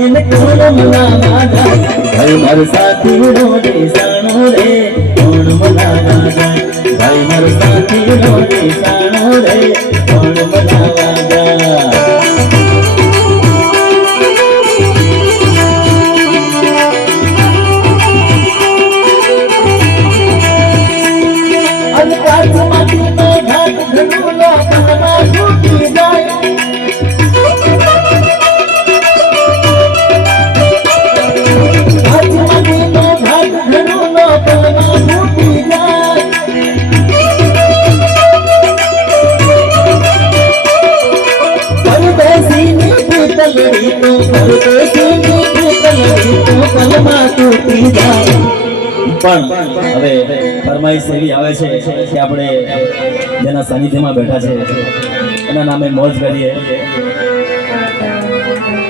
એને કોણ મનાવા જાય ભાઈ મારો સાથી નો દેસાણો રે કોણ મનાવા જાય ભાઈ મારો સાથી નો દેસાણો રે કોણ મનાવા જાય પણ હવે ફરમાઈશ એવી આવે છે કે આપણે જેના સાનિધ્યમાં બેઠા છે એના નામે મોજ કરીએ